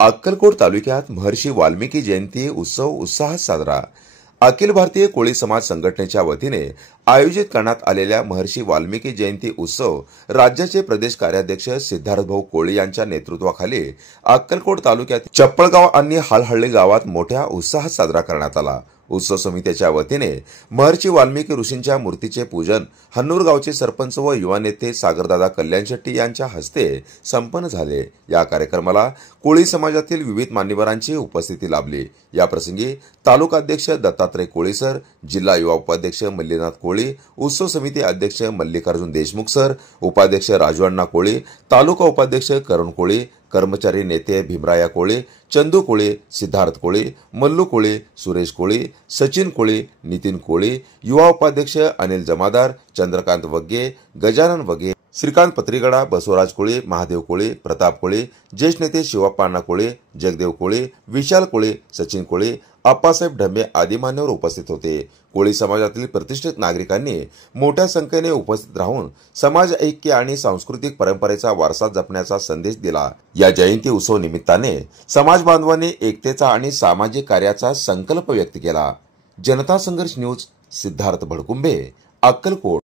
अक्कलकोट तालुक्यात महर्षी वाल्मिकी जयंती उत्सव उत्साहात साजरा। अखिल भारतीय कोळी समाज संघटनेच्या वतीने आयोजित करण्यात आलेल्या महर्षी वाल्मिकी जयंती उत्सव राज्याचे प्रदेश कार्याध्यक्ष सिद्धार्थभाऊ कोळी यांच्या नेतृत्वाखाली अक्कलकोट तालुक्यात चप्पळगाव आणि हालहळ्ळी गावात मोठ्या उत्साहात साजरा करण्यात आला। उत्सव समितीच्या वतीने महर्षी वाल्मिकी ऋषींच्या मूर्तीचे पूजन हन्नूर गावचे सरपंच व युवा नेते सागरदादा कल्याण शेट्टी यांच्या हस्ते संपन्न झाले। या कार्यक्रमाला कोळी समाजातील विविध मान्यवरांची उपस्थिती लाभली। या प्रसंगी तालुका अध्यक्ष दत्तात्रय कोळी सर, जिल्हा युवा उपाध्यक्ष मल्लीनाथ कोळी, उत्सव समिती अध्यक्ष मल्लिकार्जुन देशमुख सर, उपाध्यक्ष राजू कोळी, तालुका उपाध्यक्ष करण कोळी, कर्मचारी नेते भीमराया कोळी, चंदू कोळी, सिद्धार्थ कोळी, मल्लू कोळी, सुरेश कोळी, सचिन कोळी, नितीन कोळी, युवा उपाध्यक्ष अनिल जमादार, चंद्रकांत वग्गे, गजानन वग्गे, श्रीकांत पत्रीगडा, बसवराज कोळी, महादेव कोळी, प्रताप कोळी, ज्येष्ठ नेते शिवाप्पा कोळी, जगदेव कोळी, विशाल कोळी, सचिन कोळी, आप्पासाहेब ढंबे आदी मान्यवर उपस्थित होते। कोळी समाजातील प्रतिष्ठित नागरिकांनी मोठ्या संख्येने उपस्थित राहून समाज ऐक्य आणि सांस्कृतिक परंपरेचा वारसा जपण्याचा संदेश दिला। या जयंती उत्सव निमित्ताने समाज बांधवांनी एकतेचा आणि सामाजिक कार्याचा संकल्प व्यक्त केला। जनता संघर्ष न्यूज, सिद्धार्थ भडकुंबे, अक्कलकोट।